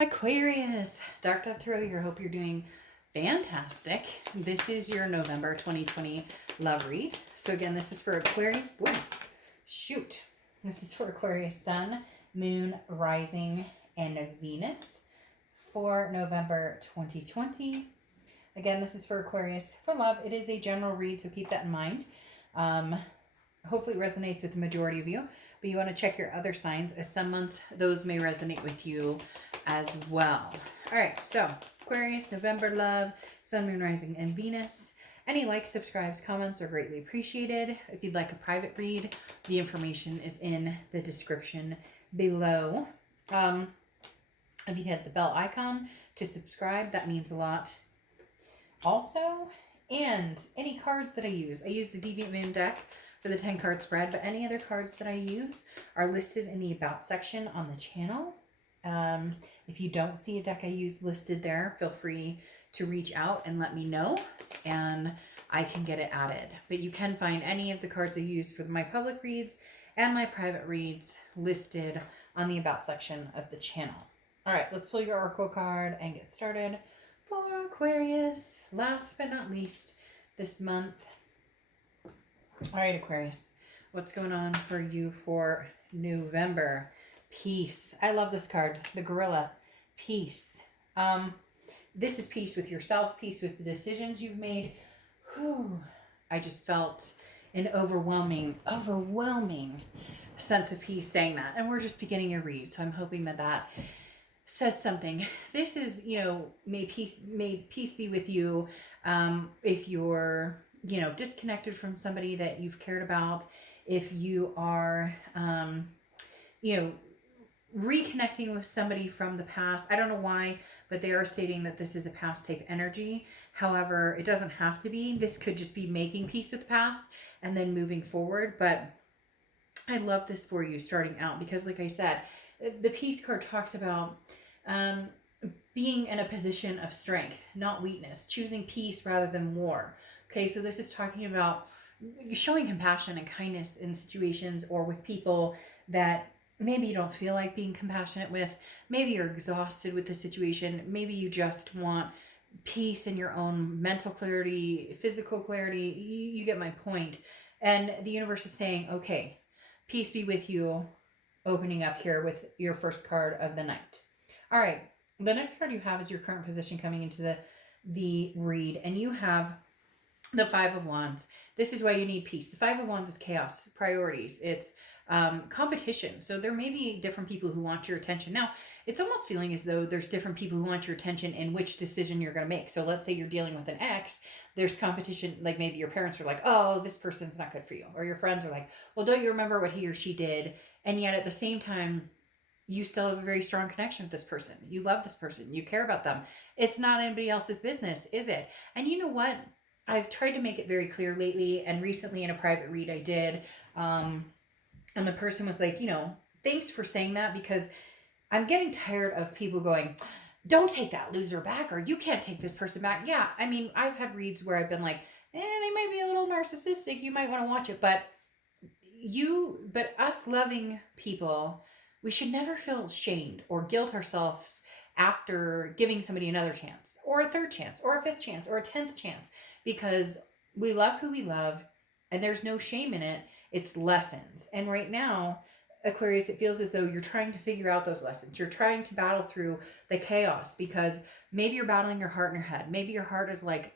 Aquarius, Dark Dove Tarot here. Hope you're doing fantastic. This is your November 2020 love read. So again, this is for Aquarius. Boy, shoot. This is for Aquarius Sun, Moon, Rising, and Venus for November 2020. Again, this is for Aquarius for love. It is a general read, so keep that in mind. Hopefully it resonates with the majority of you, but you want to check your other signs, as some months those may resonate with you as well. All right, so Aquarius, November love, Sun, Moon, Rising, and Venus. Any likes, subscribes, comments are greatly appreciated. If you'd like a private read, the information is in the description below. If you'd hit the bell icon to subscribe, that means a lot. Also, and any cards that I use the Deviant Moon deck for the 10 card spread, but any other cards that I use are listed in the About section on the channel. If you don't see a deck I use listed there, feel free to reach out and let me know, and I can get it added. But you can find any of the cards I use for my public reads and my private reads listed on the About section of the channel. All right, let's pull your Oracle card and get started for Aquarius. Last but not least, this month. All right, Aquarius, what's going on for you for November? Peace. I love this card, the gorilla. Peace. This is peace with yourself, peace with the decisions you've made. Whew. I just felt an overwhelming sense of peace saying that. And we're just beginning a read, so I'm hoping that that says something. This is, may peace be with you. If you're, disconnected from somebody that you've cared about, if you are, reconnecting with somebody from the past. I don't know why, but they are stating that this is a past type energy. However, it doesn't have to be. This could just be making peace with the past and then moving forward. But I love this for you starting out because, like I said, the peace card talks about being in a position of strength, not weakness, choosing peace rather than war. Okay, so this is talking about showing compassion and kindness in situations or with people that maybe you don't feel like being compassionate with. Maybe you're exhausted with the situation. Maybe you just want peace in your own mental clarity, physical clarity. You get my point. And the universe is saying, okay, peace be with you, opening up here with your first card of the night. All right, the next card you have is your current position coming into the read, and you have the Five of Wands. This is why you need peace. The Five of Wands is chaos, priorities. It's competition. So there may be different people who want your attention. Now, it's almost feeling as though there's different people who want your attention in which decision you're going to make. So let's say you're dealing with an ex, there's competition. Like maybe your parents are like, oh, this person's not good for you. Or your friends are like, well, don't you remember what he or she did? And yet at the same time, you still have a very strong connection with this person. You love this person. You care about them. It's not anybody else's business, is it? And you know what? I've tried to make it very clear lately, and recently in a private read I did, and the person was like, thanks for saying that, because I'm getting tired of people going, don't take that loser back, or you can't take this person back. Yeah, I mean, I've had reads where I've been like, they might be a little narcissistic. You might want to watch it. But us loving people, we should never feel shamed or guilt ourselves after giving somebody another chance, or a third chance, or a fifth chance, or a 10th chance, because we love who we love, and there's no shame in it. It's lessons. And right now, Aquarius, it feels as though you're trying to figure out those lessons. You're trying to battle through the chaos, because maybe you're battling your heart in your head. Maybe your heart is like,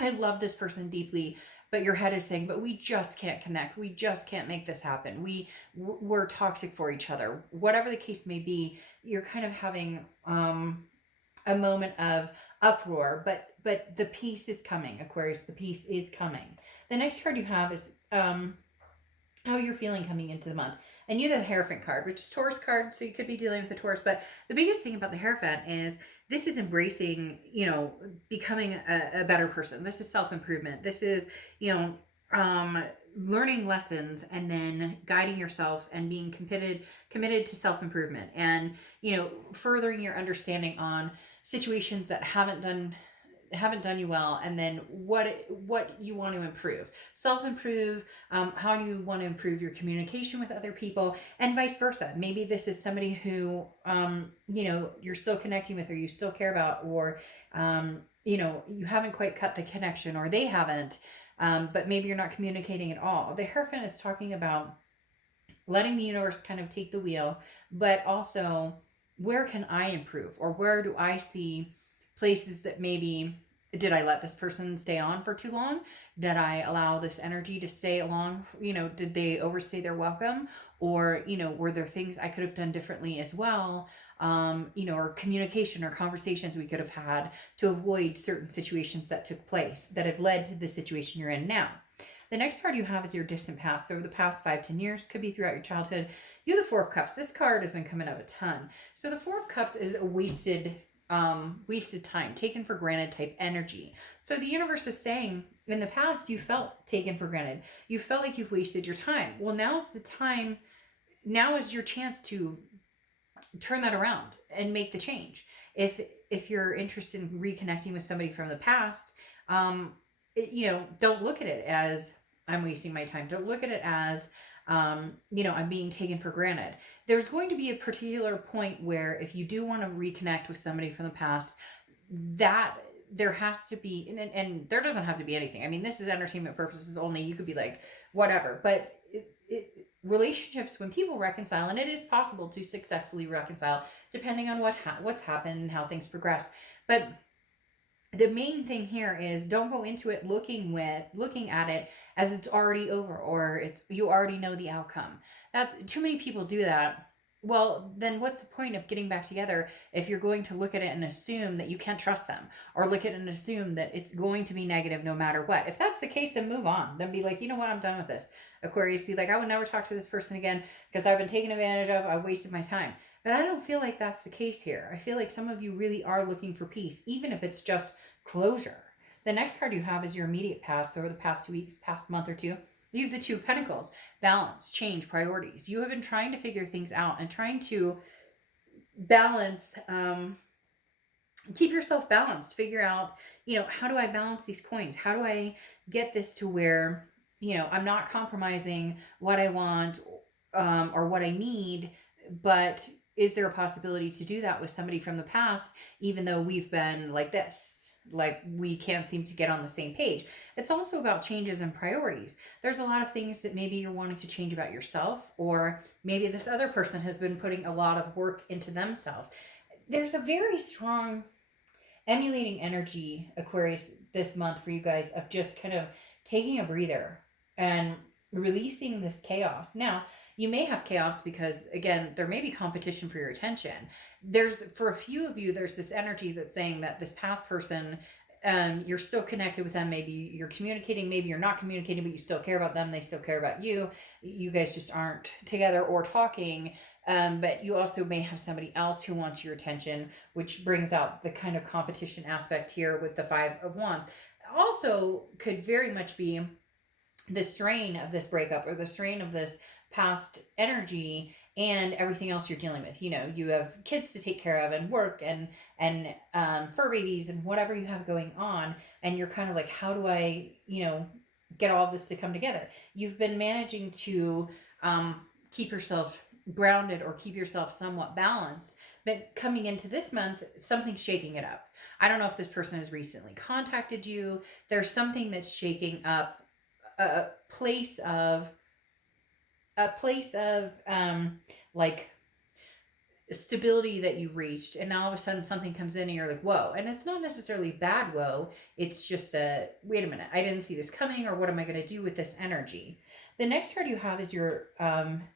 I love this person deeply, but your head is saying, but we just can't connect. We just can't make this happen. We're toxic for each other. Whatever the case may be, you're kind of having a moment of uproar, but the peace is coming, Aquarius. The peace is coming. The next card you have is how you're feeling coming into the month. And you have the Hierophant card, which is Taurus card, so you could be dealing with a Taurus. But the biggest thing about the Hierophant is this is embracing, becoming a better person. This is self-improvement. This is, learning lessons and then guiding yourself and being committed to self-improvement and, furthering your understanding on situations that haven't haven't done you well, and then what you want to improve, self-improve. How do you want to improve your communication with other people, and vice versa. Maybe this is somebody who you're still connecting with, or you still care about, or you haven't quite cut the connection, or they haven't, but maybe you're not communicating at all. The Hierophant is talking about letting the universe kind of take the wheel, but also, where can I improve, or where do I see places that maybe, did I let this person stay on for too long? Did I allow this energy to stay along? Did they overstay their welcome? Or, were there things I could have done differently as well? Or communication or conversations we could have had to avoid certain situations that took place that have led to the situation you're in now. The next card you have is your distant past. So over the past 5-10 years, could be throughout your childhood. You have the Four of Cups. This card has been coming up a ton. So the Four of Cups is a wasted time, taken for granted type energy. So the universe is saying, in the past, you felt taken for granted. You felt like you've wasted your time. Well, now's the time. Now is your chance to turn that around and make the change. If you're interested in reconnecting with somebody from the past, don't look at it as, I'm wasting my time. Don't look at it as, I'm being taken for granted. There's going to be a particular point where, if you do want to reconnect with somebody from the past, that there has to be, and there doesn't have to be anything. I mean, this is entertainment purposes only. You could be like, whatever. But relationships, when people reconcile, and it is possible to successfully reconcile depending on what's happened and how things progress. But the main thing here is, don't go into it looking at it as it's already over, or you already know the outcome. That too many people do that. Well, then what's the point of getting back together if you're going to look at it and assume that you can't trust them, or look at it and assume that it's going to be negative no matter what? If that's the case, then move on. Then be like, you know what, I'm done with this. Aquarius, be like, I would never talk to this person again because I've been taken advantage of. I wasted my time. But I don't feel like that's the case here. I feel like some of you really are looking for peace, even if it's just closure. The next card you have is your immediate past. So over the past weeks, past month or two, you have the Two of Pentacles. Balance, change, priorities. You have been trying to figure things out and trying to balance, keep yourself balanced. Figure out, how do I balance these coins? How do I get this to where, I'm not compromising what I want, or what I need, but is there a possibility to do that with somebody from the past, even though we've been like this? Like, we can't seem to get on the same page. It's also about changes in priorities. There's a lot of things that maybe you're wanting to change about yourself, or maybe this other person has been putting a lot of work into themselves. There's a very strong emulating energy, Aquarius, this month for you guys, of just kind of taking a breather and releasing this chaos. Now, you may have chaos because, again, there may be competition for your attention. For a few of you, there's this energy that's saying that this past person, you're still connected with them. Maybe you're communicating, maybe you're not communicating, but you still care about them. They still care about you. You guys just aren't together or talking. But you also may have somebody else who wants your attention, which brings out the kind of competition aspect here with the Five of Wands. Also could very much be the strain of this breakup, or the strain of this past energy and everything else you're dealing with. You have kids to take care of, and work, and fur babies, and whatever you have going on, and you're kind of like, how do I get all of this to come together? You've been managing to keep yourself grounded, or keep yourself somewhat balanced, but coming into this month, something's shaking it up. I don't know if this person has recently contacted you. There's something that's shaking up a place of like stability that you reached, and now all of a sudden something comes in and you're like, whoa. And it's not necessarily bad whoa, it's just wait a minute, I didn't see this coming, or what am I going to do with this energy? The next card you have is your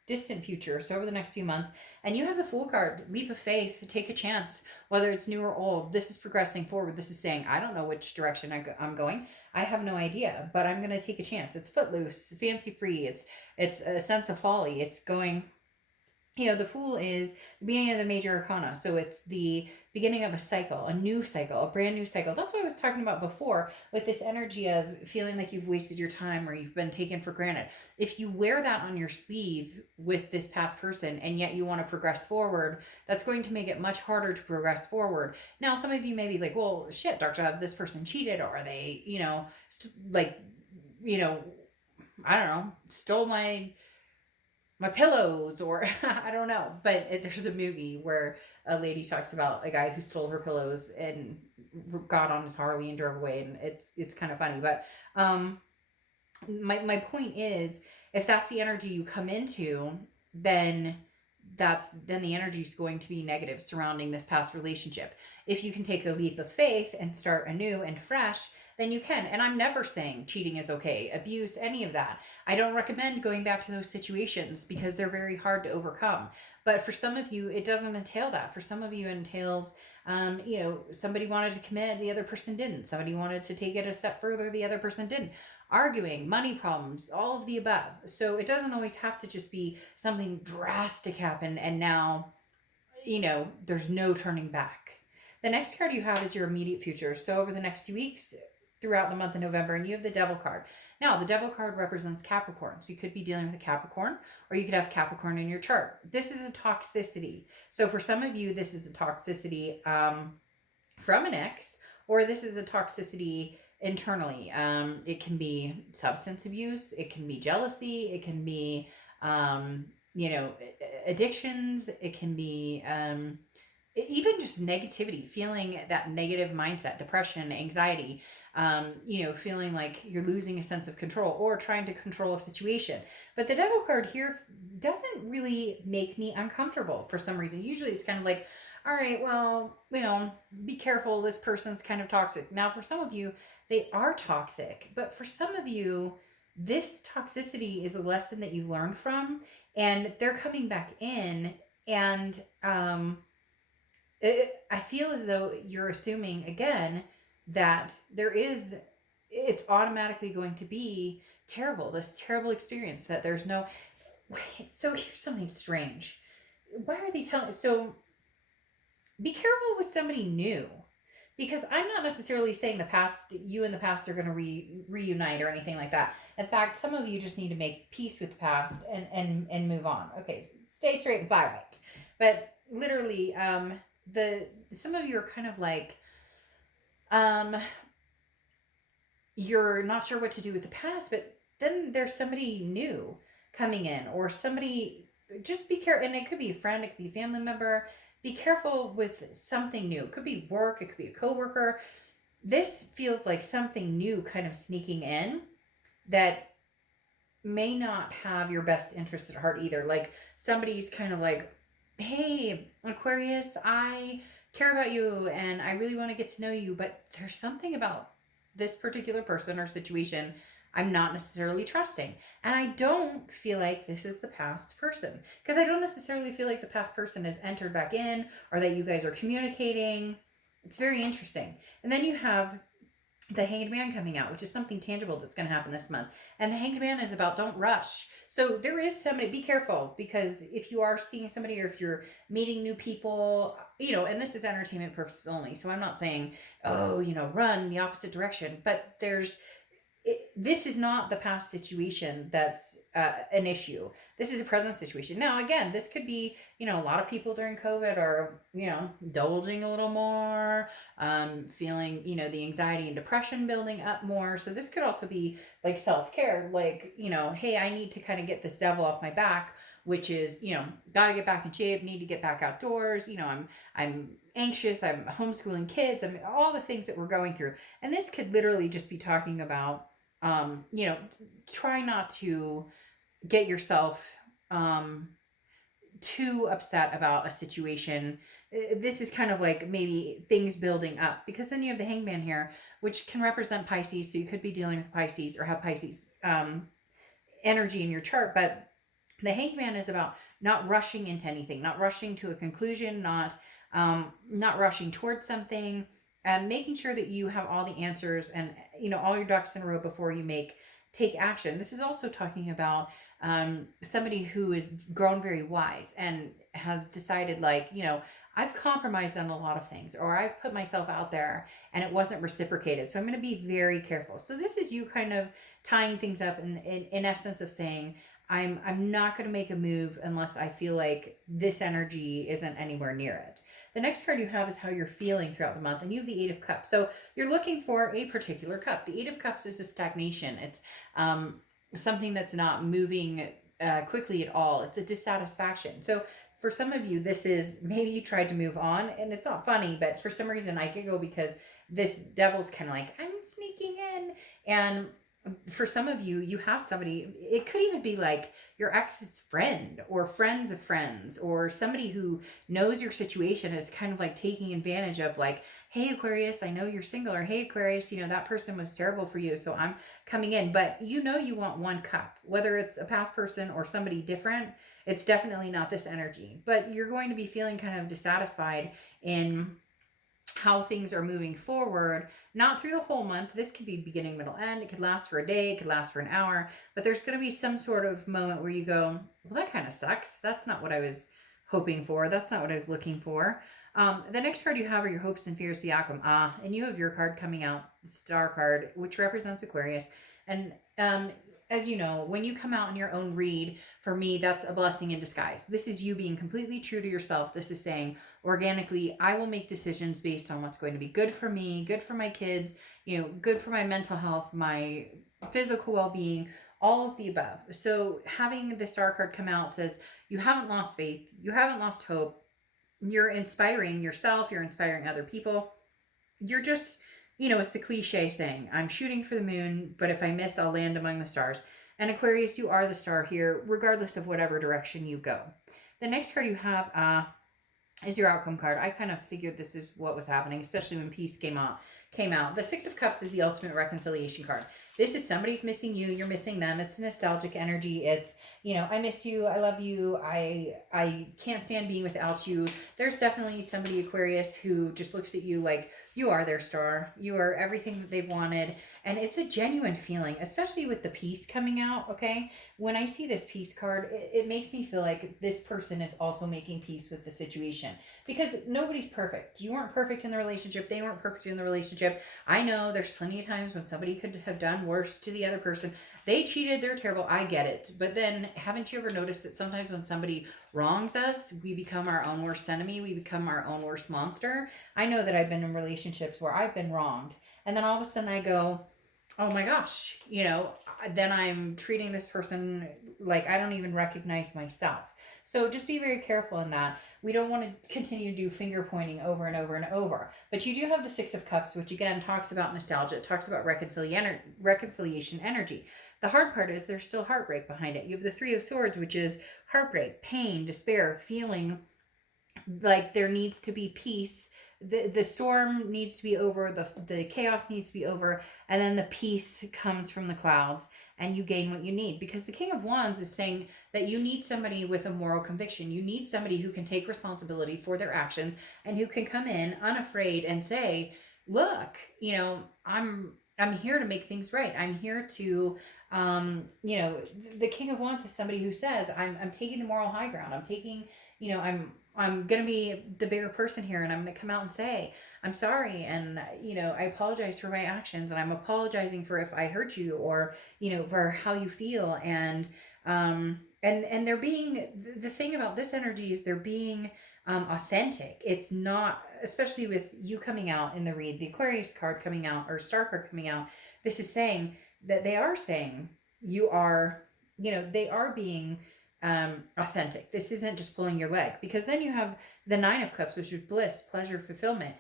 distant future, so over the next few months, and you have the Fool card. Leap of faith, take a chance, whether it's new or old. This is progressing forward. This is saying, I don't know which direction I'm going. I have no idea, but I'm going to take a chance. It's footloose, fancy free. It's a sense of folly. It's going, the Fool is the beginning of the major arcana. So it's the beginning of a cycle, a new cycle, a brand new cycle. That's what I was talking about before with this energy of feeling like you've wasted your time or you've been taken for granted. If you wear that on your sleeve with this past person and yet you want to progress forward, that's going to make it much harder to progress forward. Now, some of you may be like, well, shit, Dr. Have this person cheated, or they, like, I don't know, stole my pillows, or I don't know. But there's a movie where a lady talks about a guy who stole her pillows and got on his Harley and drove away, and it's kind of funny. But my point is, if that's the energy you come into, then then the energy is going to be negative surrounding this past relationship. If you can take a leap of faith and start anew and fresh, then you can. And I'm never saying cheating is okay, abuse, any of that. I don't recommend going back to those situations because they're very hard to overcome. But for some of you, it doesn't entail that. For some of you, it entails, somebody wanted to commit, the other person didn't. Somebody wanted to take it a step further, the other person didn't. Arguing, money problems, all of the above. So it doesn't always have to just be something drastic happen and now, there's no turning back. The next card you have is your immediate future. So over the next few weeks, throughout the month of November, and you have the Devil card. Now, the Devil card represents Capricorn. So you could be dealing with a Capricorn, or you could have Capricorn in your chart. This is a toxicity. So for some of you, this is a toxicity from an ex, or this is a toxicity internally. It can be substance abuse, it can be jealousy, it can be addictions, it can be even just negativity, feeling that negative mindset, depression, anxiety, feeling like you're losing a sense of control or trying to control a situation. But the Devil card here doesn't really make me uncomfortable for some reason. Usually it's kind of like, all right, well, be careful. This person's kind of toxic. Now, for some of you, they are toxic. But for some of you, this toxicity is a lesson that you learned from, and they're coming back in. And I feel as though you're assuming, again, that it's automatically going to be terrible, this terrible experience, that there's no... Wait, so here's something strange. Why are they telling... So be careful with somebody new, because I'm not necessarily saying you and the past are going to reunite or anything like that. In fact, some of you just need to make peace with the past and move on. Okay, stay straight and fly right. But literally, some of you are kind of like, you're not sure what to do with the past, but then there's somebody new coming in, or somebody... Just be careful. And it could be a friend, it could be a family member. Be careful with something new. It could be work, it could be a coworker. This feels like something new kind of sneaking in that may not have your best interest at heart either. Like somebody's kind of like, hey, Aquarius, I care about you and I really want to get to know you, but there's something about this particular person or situation I'm not necessarily trusting. And I don't feel like this is the past person, because I don't necessarily feel like the past person has entered back in, or that you guys are communicating. It's very interesting. And then you have the Hanged Man coming out, which is something tangible that's going to happen this month. And the Hanged Man is about don't rush. So there is somebody, be careful, because if you are seeing somebody, or if you're meeting new people, and this is entertainment purposes only. So I'm not saying, run the opposite direction, but this is not the past situation that's an issue. This is a present situation. Now, again, this could be, a lot of people during COVID are, indulging a little more, feeling, the anxiety and depression building up more. So this could also be like self-care, like, hey, I need to kind of get this devil off my back, which is, got to get back in shape, need to get back outdoors. I'm anxious, I'm homeschooling kids, all the things that we're going through. And this could literally just be talking about, try not to get yourself too upset about a situation. This is kind of like maybe things building up, because then you have the Hanged Man here, which can represent Pisces. So you could be dealing with Pisces, or have Pisces energy in your chart. But the Hanged Man is about not rushing into anything, not rushing to a conclusion, not rushing towards something, making sure that you have all the answers and, all your ducks in a row before you make take action. This is also talking about somebody who is grown very wise and has decided, like, I've compromised on a lot of things, or I've put myself out there and it wasn't reciprocated. So I'm going to be very careful. So this is you kind of tying things up in essence of saying, I'm not going to make a move unless I feel like this energy isn't anywhere near it. The next card you have is how you're feeling throughout the month, and you have the Eight of Cups. So you're looking for a particular cup. The Eight of Cups is a stagnation. It's something that's not moving quickly at all. It's a dissatisfaction. So for some of you, this is maybe you tried to move on, and it's not funny, but for some reason I giggle because this devil's kind of like, I'm sneaking in. And for some of you, you have somebody, it could even be like your ex's friend or friends of friends, or somebody who knows your situation is kind of like taking advantage of, like, hey Aquarius, I know you're single, or hey Aquarius, that person was terrible for you, so I'm coming in. But you want one cup, whether it's a past person or somebody different. It's definitely not this energy, but you're going to be feeling kind of dissatisfied in how things are moving forward, not through the whole month. This could be beginning, middle, end. It could last for a day, it could last for an hour, but there's going to be some sort of moment where you go, well, that kind of sucks. That's not what I was hoping for. That's not what I was looking for. The next card you have are your hopes and fears, the outcome. And you have your card coming out, the Star card, which represents Aquarius. And as you know, when you come out in your own read, for me, that's a blessing in disguise. This is you being completely true to yourself. This is saying, organically, I will make decisions based on what's going to be good for me, good for my kids, good for my mental health, my physical well-being, all of the above. So having the Star card come out says, you haven't lost faith, you haven't lost hope, you're inspiring yourself, you're inspiring other people. You're just, it's a cliche saying, I'm shooting for the moon, but if I miss, I'll land among the stars. And Aquarius, you are the star here, regardless of whatever direction you go. The next card you have is your outcome card. I kind of figured this is what was happening, especially when peace came out. The Six of Cups is the ultimate reconciliation card. This is somebody's missing you, you're missing them. It's nostalgic energy. It's, I miss you, I love you, I can't stand being without you. There's definitely somebody, Aquarius, who just looks at you like you are their star. You are everything that they've wanted. And it's a genuine feeling, especially with the peace coming out, okay? When I see this peace card, it makes me feel like this person is also making peace with the situation. Because nobody's perfect. You weren't perfect in the relationship. They weren't perfect in the relationship. I know there's plenty of times when somebody could have done worse to the other person. They cheated. They're terrible. I get it. But then haven't you ever noticed that sometimes when somebody wrongs us, we become our own worst enemy. We become our own worst monster. I know that I've been in relationships where I've been wronged. And then all of a sudden I go, oh my gosh, then I'm treating this person like I don't even recognize myself. So just be very careful in that. We don't want to continue to do finger pointing over and over and over. But you do have the Six of Cups, which again talks about nostalgia. It talks about reconciliation energy. The hard part is there's still heartbreak behind it. You have the Three of Swords, which is heartbreak, pain, despair, feeling like there needs to be peace. The storm needs to be over, the chaos needs to be over, and then the peace comes from the clouds and you gain what you need. Because the King of Wands is saying that you need somebody with a moral conviction. You need somebody who can take responsibility for their actions and who can come in unafraid and say, look, I'm here to make things right. I'm here to, the King of Wands is somebody who says, I'm taking the moral high ground. I'm taking, I'm going to be the bigger person here, and I'm going to come out and say, I'm sorry. And, I apologize for my actions, and I'm apologizing for if I hurt you, or, for how you feel. And they're being, the thing about this energy is they're being authentic. It's not, especially with you coming out in the read, the Aquarius card coming out, or Star card coming out, this is saying that they are saying you are, they are being authentic. This isn't just pulling your leg, because then you have the Nine of Cups, which is bliss, pleasure, fulfillment,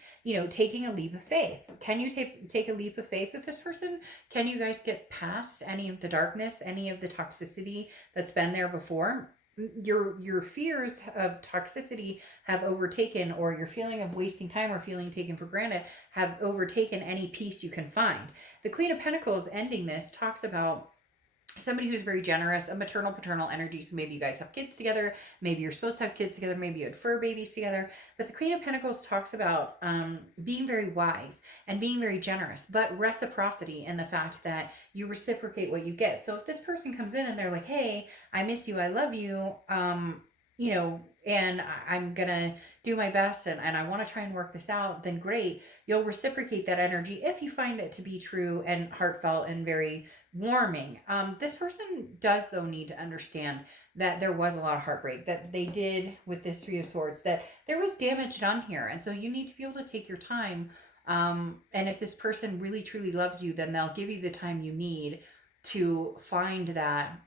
taking a leap of faith. Can you take a leap of faith with this person? Can you guys get past any of the darkness, any of the toxicity that's been there before? Your fears of toxicity have overtaken, or your feeling of wasting time or feeling taken for granted have overtaken any peace you can find. The Queen of Pentacles ending this talks about somebody who's very generous, a maternal paternal energy. So maybe you guys have kids together, maybe you're supposed to have kids together, maybe you had fur babies together. But the Queen of Pentacles talks about being very wise and being very generous, but reciprocity in the fact that you reciprocate what you get. So if this person comes in and they're like, hey, I miss you, I love you, you know, and I'm gonna do my best and I want to try and work this out, then great. You'll reciprocate that energy if you find it to be true and heartfelt and very warming. This person does, though, need to understand that there was a lot of heartbreak that they did with this Three of Swords, that there was damage done here. And so you need to be able to take your time. And if this person really truly loves you, then they'll give you the time you need to find that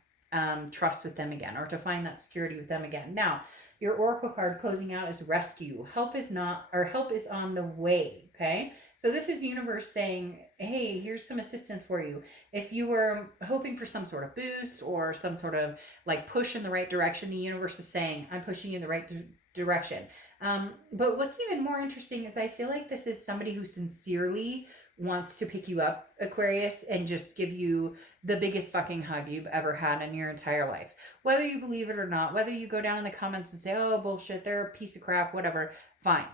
trust with them again, or to find that security with them again. Now, your oracle card closing out is rescue. Help is not, or help is on the way. Okay. So this is universe saying, hey, here's some assistance for you. If you were hoping for some sort of boost or some sort of like push in the right direction, the universe is saying, I'm pushing you in the right direction. But what's even more interesting is I feel like this is somebody who sincerely wants to pick you up, Aquarius, and just give you the biggest fucking hug you've ever had in your entire life. Whether you believe it or not, whether you go down in the comments and say, oh, bullshit, they're a piece of crap, whatever, fine.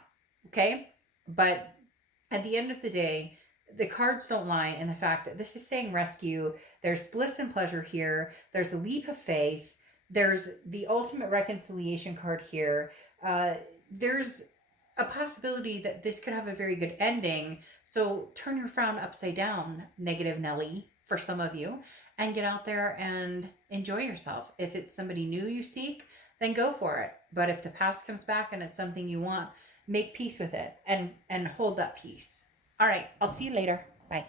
Okay? But at the end of the day, the cards don't lie in the fact that this is saying rescue. There's bliss and pleasure here. There's a leap of faith. There's the ultimate reconciliation card here. There's a possibility that this could have a very good ending. So turn your frown upside down, negative Nelly, for some of you, and get out there and enjoy yourself. If it's somebody new you seek, then go for it. But if the past comes back and it's something you want, make peace with it and hold that peace. All right, I'll see you later. Bye.